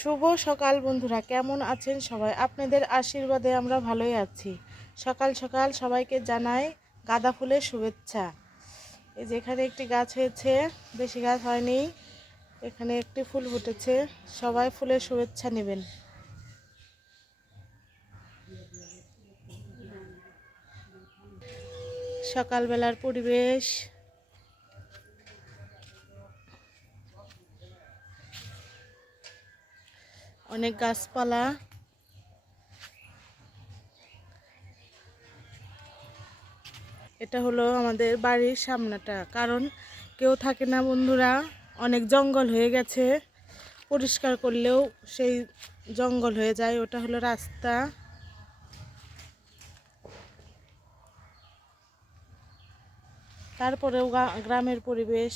শুভ সকাল বন্ধুরা, কেমন আছেন সবাই? আপনাদের আশীর্বাদে আমরা ভালোই আছি। সকাল সকাল সবাইকে জানাই গাঁদা ফুলের শুভেচ্ছা। এই যে এখানে একটি গাছ হয়েছে, বেশি গাছ হয়নি, এখানে একটি ফুল ফুটেছে। সবাই ফুলের শুভেচ্ছা নেবেন। সকালবেলার পরিবেশ, অনেক গাছপালা। এটা হলো আমাদের বাড়ির সামনাটা, কারণ কেউ থাকে না বন্ধুরা, অনেক জঙ্গল হয়ে গেছে। পরিষ্কার করলেও সেই জঙ্গল হয়ে যায়। ওটা হলো রাস্তা। তারপরেও গ্রামের পরিবেশ,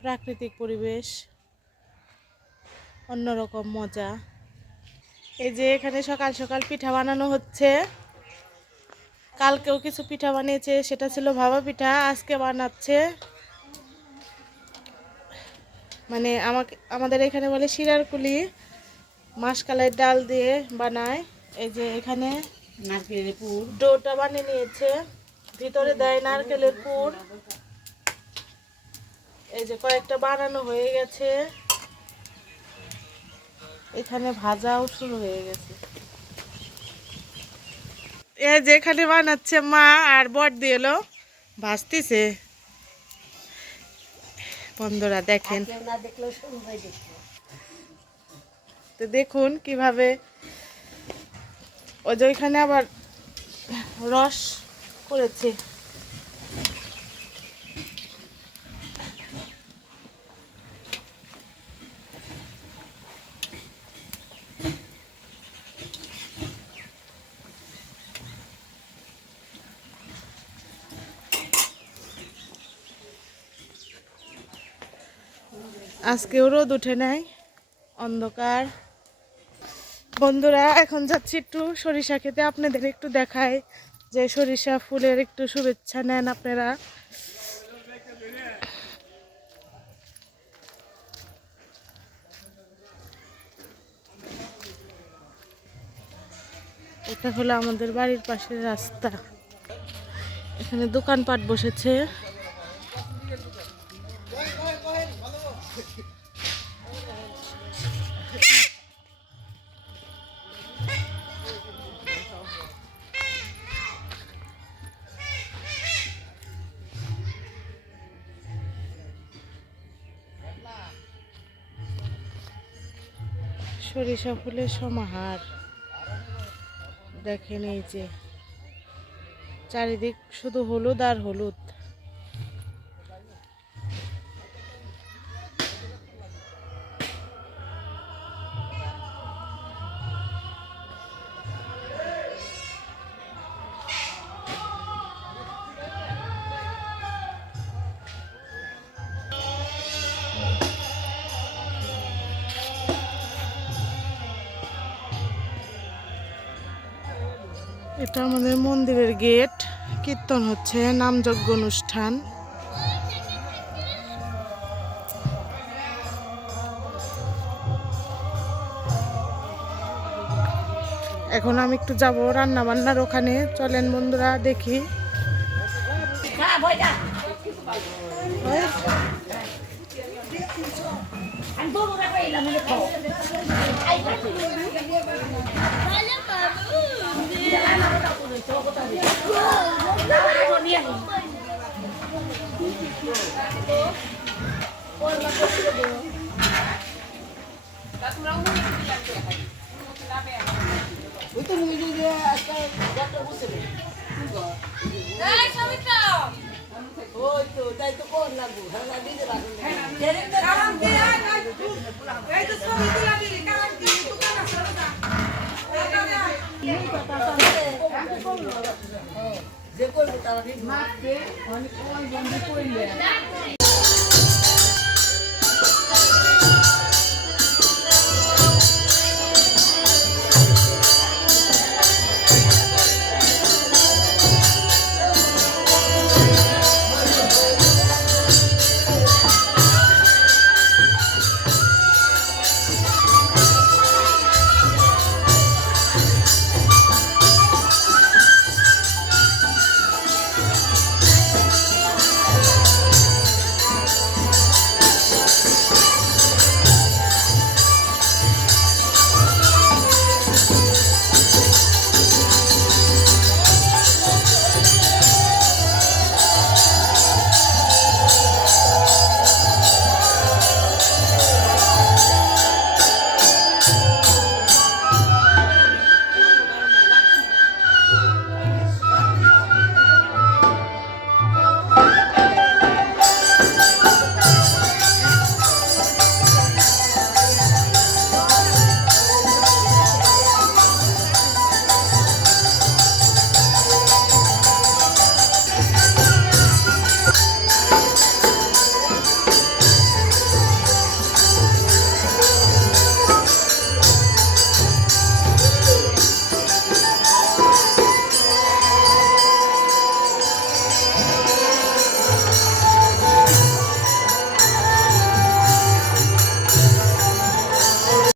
প্রাকৃতিক পরিবেশ অন্যরকম মজা। এই যে এখানে সকাল সকাল পিঠা বানানো হচ্ছে। কালকেও কিছু পিঠা বানিয়েছে, সেটা ছিল ভাপা পিঠা। আজকে বানাচ্ছে, মানে আমাদের এখানে বলে শিরার কুলি, মাসকলাইয়ের ডাল দিয়ে বানায়। এই যে এখানে নারকেলের পুর ডোটা বানিয়ে নিয়েছে, ভিতরে দেয় নারকেলের পুর। এই যে কয়েকটা বানানো হয়ে গেছে, এখানে ভাজাও শুরু হয়ে গেছে। এই যে এখানে বানাচ্ছে মা, আর বট দিয়ে এলো ভাজতেছে। বন্ধুরা দেখেন তো, দেখুন কিভাবে ওই যে ওইখানে আবার রস করেছে। আজকেও রোদ উঠে নাই, অন্ধকার। বন্ধুরা এখন যাচ্ছি একটু সরিষা খেতে, আপনাদের একটু দেখায় যে সরিষা ফুলের একটু শুভেচ্ছা নেন আপনারা। এটা হলো আমাদের বাড়ির পাশের রাস্তা, এখানে দোকানপাট বসেছে। সরিষা ফুলের সমাহার দেখেন, এই যে চারিদিক শুধু হলুদ আর হলুদ। এটা আমাদের মন্দিরের গেট, কীর্তন হচ্ছে, নামযজ্ঞ অনুষ্ঠান। এখন আমি একটু যাব রান্না বান্নার ওখানে, চলেন বন্ধুরা দেখি।